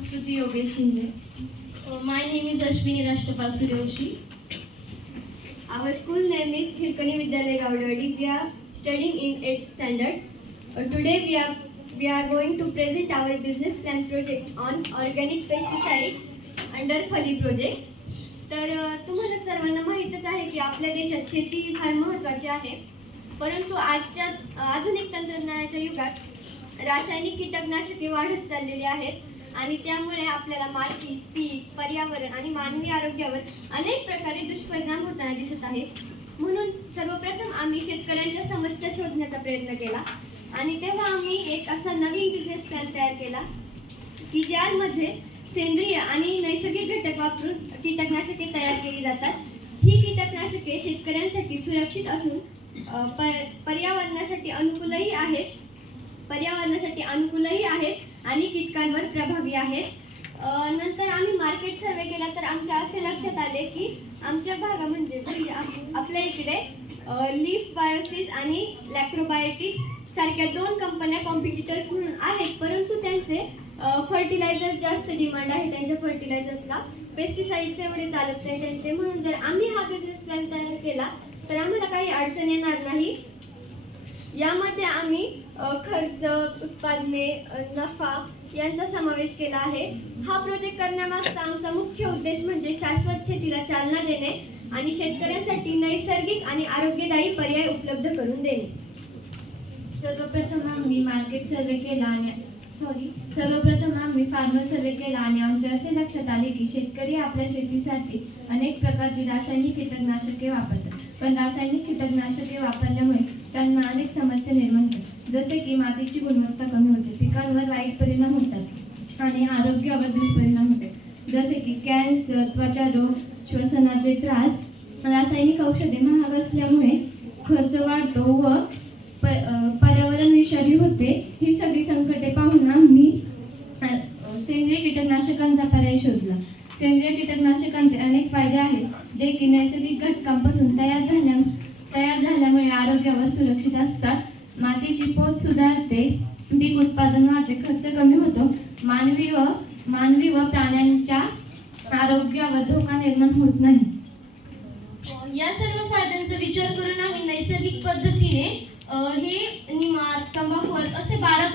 Stuti Yogesh Shinde. Uh, my name is Ashwini Rashtrapal Suryoshi. Our school name is Hirkani Vidyalaya Gowdawadi. We are studying in 8th standard. Uh, today we are we are going to present our business plan project on organic pesticides under फली project. तर तुम्हाला सर्वांना माहीतच आहे की आपल्या देशात शेती ही फार महत्त्वाची आहे परंतु आजच्या आधुनिक तंत्रज्ञानाच्या युगात रासायनिक कीटकनाशके वाढत चाललेली आहेत आणि त्यामुळे आपल्याला माती पीक पर्यावरण आणि मानवी आरोग्यावर अनेक प्रकारे दुष्परिणाम होताना दिसत आहेत. म्हणून सर्वप्रथम आम्ही शेतकऱ्यांच्या समस्या शोधण्याचा प्रयत्न केला. आणि तेव्हा आम्ही एक असा नवीन बिझनेस प्लॅन तयार केला की ज्यामध्ये सेंद्रिय आणि नैसर्गिक घटक वापरून कीटकनाशके तयार केली जातात. ही कीटकनाशके शेतकऱ्यांसाठी सुरक्षित असून पर्यावरणासाठी अनुकूलही आहेत. पर्यावरणासाठी अनुकूल घटकांवर प्रभावी आहेत. नंतर आम्ही मार्केट सर्वे केला तर आमच्या असे लक्षात आले की आमच्या भागा म्हणजे आप- आपल्या इकडे लीफ बायोसिस आणि लॅक्रोबायोटिक सारख्या दोन कंपन्या कॉम्पिटिटर्स म्हणून आहेत. परंतु त्यांचे फर्टिलायझर जास्त डिमांड आहे त्यांच्या फर्टिलायझर्सला पेस्टिसाइड्स एवढे चालत नाही त्यांचे. म्हणून जर आम्ही हा बिझनेस प्लॅन तयार केला तर आम्हाला काही अडचण येणार नाही. यामध्ये आम्ही खर्च उत्पादने नफा यांचा समावेश केला आहे. हा प्रोजेक्ट करण्यामागचा आमचा मुख्य उद्देश म्हणजे शाश्वत शेतीला चालना देणे आणि शेतकऱ्यांसाठी नैसर्गिक आणि आरोग्यदायी पर्याय उपलब्ध करून देणे. सर्वप्रथम आम्ही मार्केट सर्वे केला आणि सॉरी सर्वप्रथम आम्ही फार्मर सर्वे केला आणि आमच्या असे लक्षात आले की शेतकरी आपल्या शेतीसाठी अनेक प्रकारची रासायनिक कीटकनाशके वापरतात. पण रासायनिक कीटकनाशके वापरल्यामुळे त्यांना अनेक समस्या निर्माण होतात जसे की मातीची गुणवत्ता कमी होते पिकांवर वाईट परिणाम होतात आणि आरोग्यावर दुष्परिणाम होते. जसे की कॅन्सर त्वचा रोग श्वसनाचे त्रास रासायनिक औषधे महाग असल्यामुळे खर्च वाढतो व प पर्यावरण विषारी होते. ही सगळी संकटे पाहून आम्ही सेंद्रिय कीटकनाशकांचा पर्याय शोधला. सेंद्रिय कीटकनाशकांचे अनेक फायदे आहेत जे की नैसर्गिक घटकांपासून तयार झाल्या तयार झाल्यामुळे आरोग्यावर सुरक्षित असतात. मातीची पोत सुधारते. पीक उत्पादन वाढते. खर्च कमी होतो. मानवी व मानवी व प्राण्यांच्या आरोग्यावर धोका निर्माण होत नाही. या सर्व फायद्यांचा विचार करून आम्ही नैसर्गिक पद्धतीने हे निमार तंबाखू असे बारा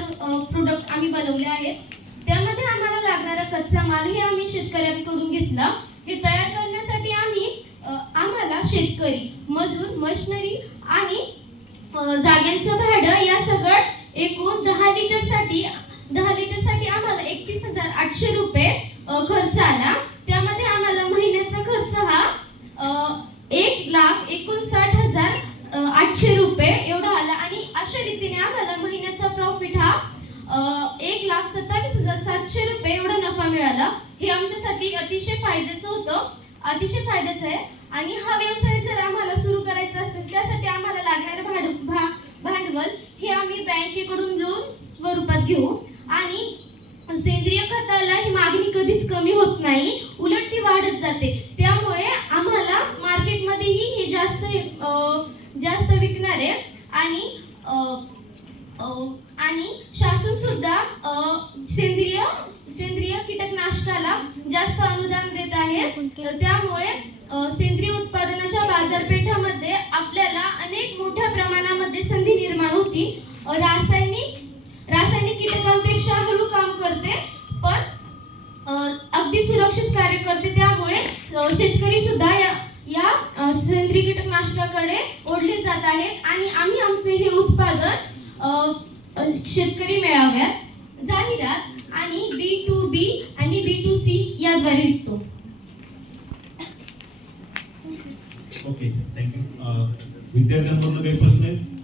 प्रोडक्ट आम्ही बनवले आहेत. त्यामध्ये आम्हाला लागणारा कच्चा माल हे आम्ही शेतकऱ्यांकडून घेतला. हे तयार शेतकरी मजूर मशिनरी आणि जाग्यांचं भाडं या सगळं एकूण दहा लिटरसाठी दहा लिटरसाठी आम्हाला एकतीस हजार आठशे रुपये खर्च आला. त्यामध्ये आम्हाला महिन्याचा खर्च हा एक लाख एकोणसाठ हजार आठशे रुपये एवढा आला. आणि अशा रीतीने आम्हाला महिन्याचा प्रॉफिट हा एक लाख सत्तावीस हजार सातशे रुपये एवढा नफा मिळाला. हे आमच्यासाठी अतिशय फायद्याचं होतं. अतिशय फायद्याचं आहे. आणि हा व्यवसाय जर आम्हाला सुरू करायचा असेल त्यासाठी आम्हाला लागणारं भाड भा भांडवल हे आम्ही बँकेकडून लोन स्वरूपात घेऊ. आणि सेंद्रिय खताला ही मागणी कधीच कमी होत नाही. उलट ती वाढत जाते. त्यामुळे आम्हाला मार्केटमध्येही हे जास्त जास्त विकणार आहे. आणि आणि शासन सुद्धा सेंद्रिय सेंद्रिय कीटकनाशकाला जास्त अनुदान देत तर त्यामुळे सेंद्रिय उत्पादनाच्या बाजारपेठामध्ये आपल्याला अनेक मोठ्या प्रमाणामध्ये संधी निर्माण होती. रासायनिक रासायनिक कीटकांपेक्षा हळू काम करते पण अगदी सुरक्षित कार्य करते. त्यामुळे शेतकरी सुद्धा या या सेंद्रिय कीटकनाशकाकडे ओढले जात आहेत. आणि आम्ही आमचे हे उत्पादन शेतकरी मेळाव्यात जाहिरात आणि बी टू बी आणि बी टू सी याद्वारे विकतो. ओके काही प्रश्न आहेत?